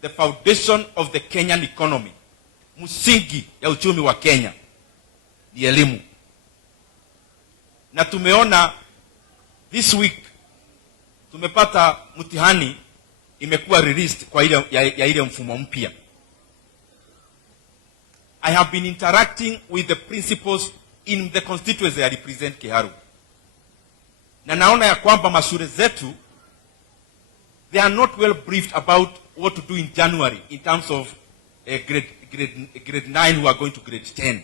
the foundation of the Kenyan economy, msingi ya uchumi wa Kenya ni elimu. Na tumeona this week tumepata mtihani imekuwa released kwa ile mfumo mpya. I have been interacting with the principals in the constituency I represent Kiharu. Na naona ya kwamba mashule zetu, they are not well briefed about what to do in January in terms of grade 9 who are going to grade 10.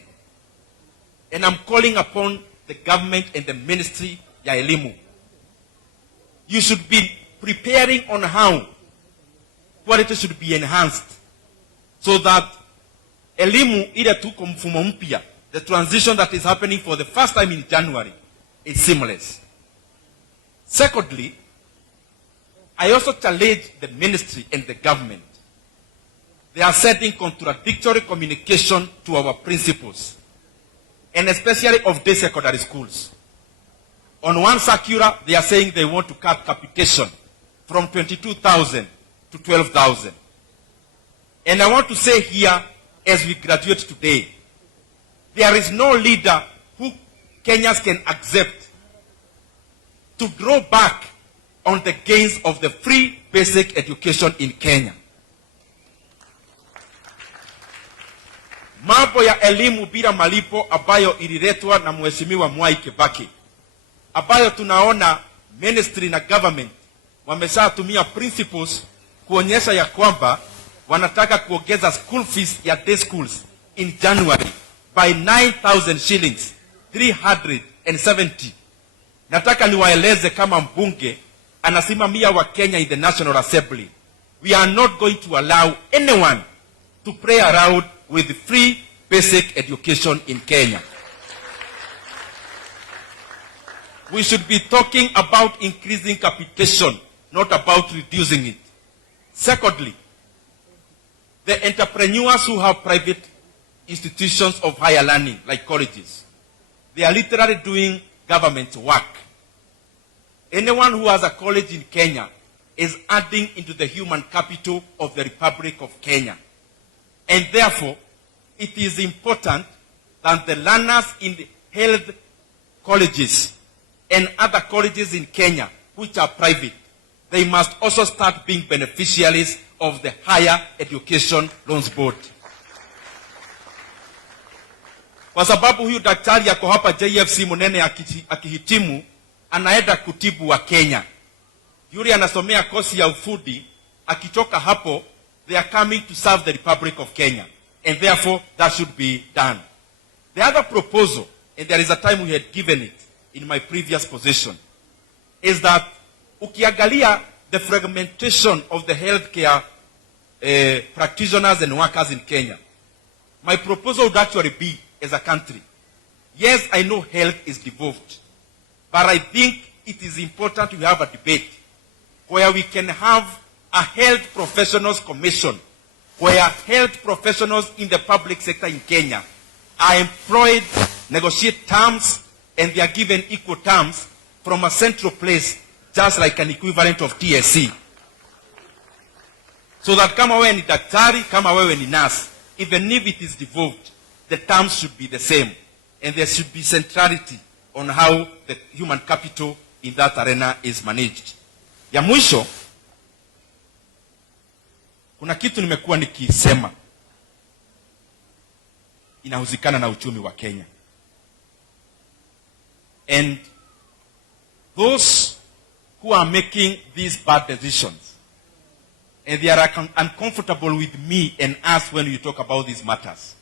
And I'm calling upon the government and the ministry ya elimu. You should be preparing on how quality should be enhanced so that elimu ile tuko mfumo mpya, the transition that is happening for the first time in January, is seamless. Secondly, I also challenge the ministry and the government. They are sending contradictory communication to our principals, and especially of day secondary schools. On one circular, they are saying they want to cut capitation from 22,000 to 12,000. And I want to say here, as we graduate today, there is no leader who Kenyans can accept to draw back on the gains of the free basic education in Kenya. Mambo ya elimu bila malipo ambayo ililetwa na Mheshimiwa Mwai Kibaki, ambayo tunaona ministry na government wameshatumia principles kuonyesha ya kwamba wanataka kuongeza school fees ya day schools in January by 9,000 shillings, 370. Nataka niwaeleze kama mbunge anasimamia wa Kenya in the National Assembly, we are not going to allow anyone to play around with free basic education in Kenya. We should be talking about increasing capitation, not about reducing it. Secondly, the entrepreneurs who have private institutions of higher learning, like colleges, they are literally doing government work. Anyone who has a college in Kenya is adding into the human capital of the Republic of Kenya. And therefore, it is important that the learners in the health colleges and other colleges in Kenya, which are private, they must also start being beneficiaries of the Higher Education Loans Board. Kwa sababu huyu daktari yako hapa JFC Munene akihitimu, anaenda kutibu wa Kenya. Yule anasomea kosi ya ufundi, akitoka hapo, they are coming to serve the Republic of Kenya. And therefore, that should be done. The other proposal, and there is a time we had given it in my previous position, is that ukiangalia the fragmentation of the healthcare practitioners and workers in Kenya, my proposal would actually be, as a country, yes, I know health is devolved, but I think it is important to have a debate where we can have a health professionals commission, where health professionals in the public sector in Kenya are employed, negotiate terms, and they are given equal terms from a central place, just like an equivalent of TSC. So that kama wewe ni daktari, kama wewe ni nurse, even if it is devolved, the terms should be the same. And there should be centrality on how the human capital in that arena is managed. Ya mwisho, kuna kitu nimekuwa nikisema inahuzikana na uchumi wa Kenya. And those who are making these bad decisions, and they are uncomfortable with me and us when we talk about these matters,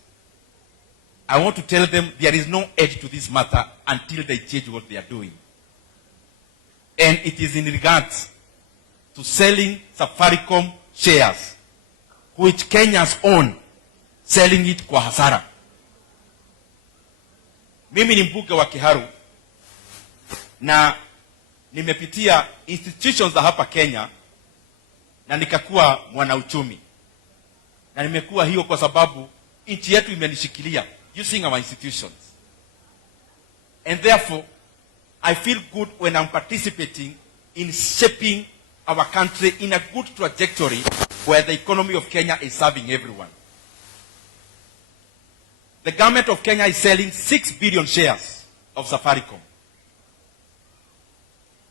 I want to tell them there is no edge to this matter until they change what they are doing. And it is in regards to selling Safaricom shares, which Kenyans own, selling it kwa hasara. Mimi ni mbunge wa Kiharu, na nimepitia institutions za hapa Kenya, na nikakuwa mwanauchumi. Na nimekuwa hiyo kwa sababu nchi yetu imenishikilia, using our institutions. And therefore, I feel good when I'm participating in shaping our country in a good trajectory where the economy of Kenya is serving everyone. The government of Kenya is selling 6 billion shares of Safaricom.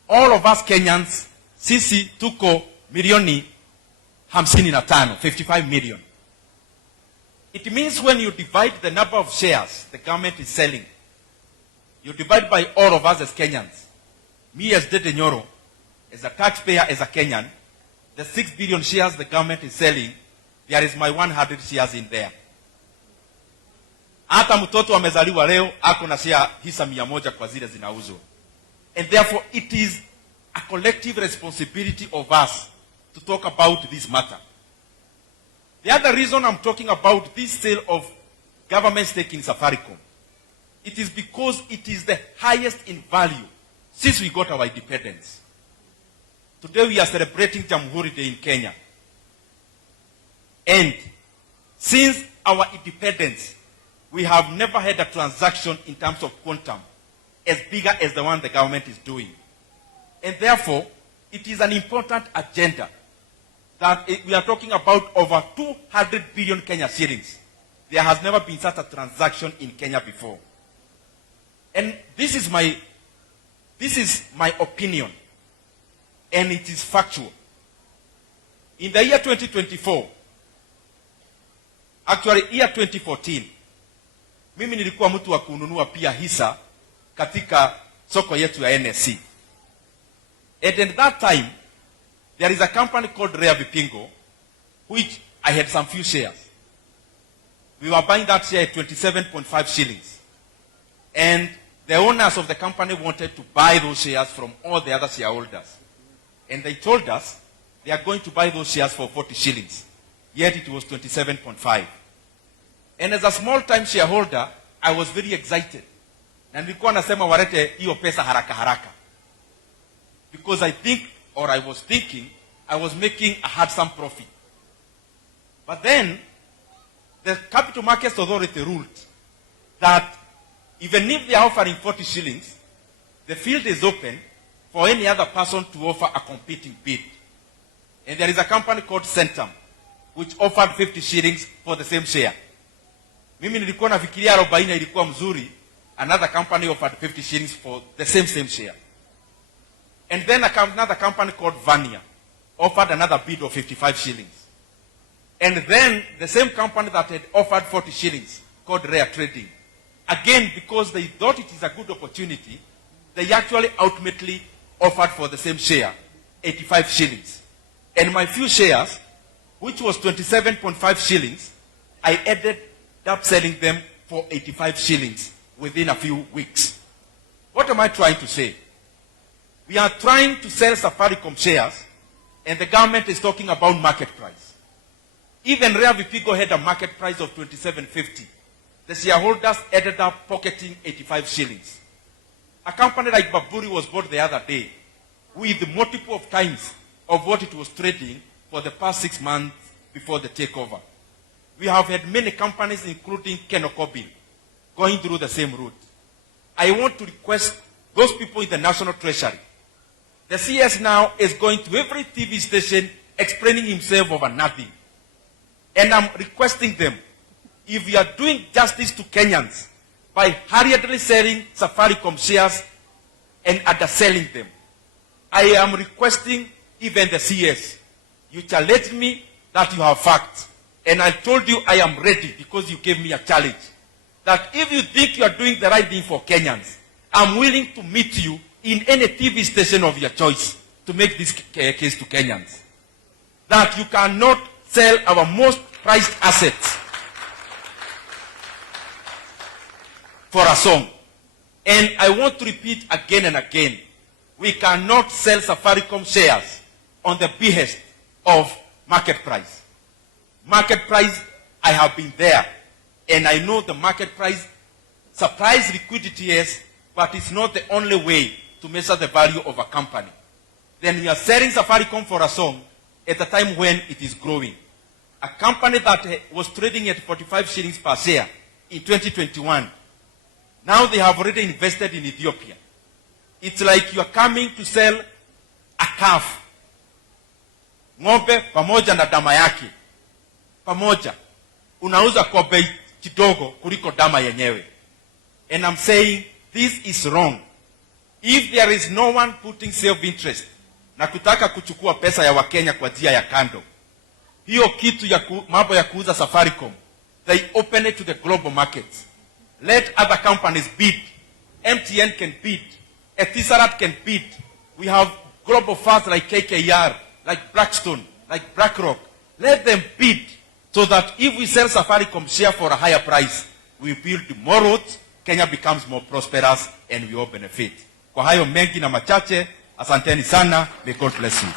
All of us Kenyans, sisi tuko milioni 55, 55 million. It means when you divide the number of shares the government is selling, you divide by all of us as Kenyans. Me as Dede Nyoro, as a taxpayer, as a Kenyan, the 6 billion shares the government is selling, there is my 100 shares in there. Hata mtoto amezaliwa leo, ako na share hisa 100 kwa zile zinauzwa. And therefore it is a collective responsibility of us to talk about this matter. The other reason I'm talking about this sale of government stake in Safaricom, it is because it is the highest in value since we got our independence. Today we are celebrating Jamhuri Day in Kenya. And since our independence, we have never had a transaction in terms of quantum as bigger as the one the government is doing. And therefore, it is an important agenda that we are talking about over 200 billion Kenya shillings. There has never been such a transaction in Kenya before. And this is my opinion, and it is factual. In the year 2024, actually year 2014, mimi nilikuwa mtu wa kununua pia hisa katika soko yetu ya NSC. And at that time, there is a company called Rea Vipingo, which I had some few shares. We were buying that share at 27.5 shillings. And the owners of the company wanted to buy those shares from all the other shareholders. And they told us they are going to buy those shares for 40 shillings. Yet it was 27.5. And as a small-time shareholder, I was very excited. Na nilikuwa nasema warete hiyo pesa haraka haraka. Because I was thinking, I was making a handsome profit. But then, the Capital Markets Authority ruled that even if they are offering 40 shillings, the field is open for any other person to offer a competing bid. And there is a company called Centum, which offered 50 shillings for the same share. Mimi nilikuwa nafikiria 40 ilikuwa mzuri, another company offered 50 shillings for the same share. And then another company called Vania offered another bid of 55 shillings. And then the same company that had offered 40 shillings, called Rare Trading, again, because they thought it is a good opportunity, they actually ultimately offered for the same share, 85 shillings. And my few shares, which was 27.5 shillings, I ended up selling them for 85 shillings within a few weeks. What am I trying to say? We are trying to sell Safaricom shares, and the government is talking about market price. Even Rea Vipingo had a market price of 27.50. The shareholders ended up pocketing 85 shillings. A company like Baburi was bought the other day with multiple of times of what it was trading for the past 6 months before the takeover. We have had many companies, including Kenokobin, going through the same route. I want to request those people in the National Treasury. The CS now is going to every TV station explaining himself over nothing. And I'm requesting them, if you are doing justice to Kenyans by hurriedly selling Safaricom shares and underselling them, I am requesting even the CS, you challenge me that you have facts. And I told you I am ready because you gave me a challenge. That if you think you are doing the right thing for Kenyans, I'm willing to meet you in any TV station of your choice to make this case to Kenyans. That you cannot sell our most prized assets for a song. And I want to repeat again and again, we cannot sell Safaricom shares on the behest of market price. Market price, I have been there, and I know the market price supplies liquidity, yes, but it's not the only way to measure the value of a company. Then we are selling Safaricom for a song at a time when it is growing. A company that was trading at 45 shillings per share in 2021, now they have already invested in Ethiopia. It's like you are coming to sell a calf ng'ombe pamoja na dama yake pamoja, unauza kwa bei kidogo kuliko dama yenyewe. And I'm saying this is wrong. If there is no one putting self-interest na kutaka kuchukua pesa ya Wakenya kwa njia ya kando, hiyo kitu ya mambo ya kuuza Safaricom, they open it to the global markets. Let other companies bid. MTN can bid. Etisalat can bid. We have global funds like KKR, like Blackstone, like BlackRock. Let them bid so that if we sell Safaricom share for a higher price, we build more roads, Kenya becomes more prosperous, and we all benefit. Kwa hayo mengi na machache, asanteni sana. May God bless you.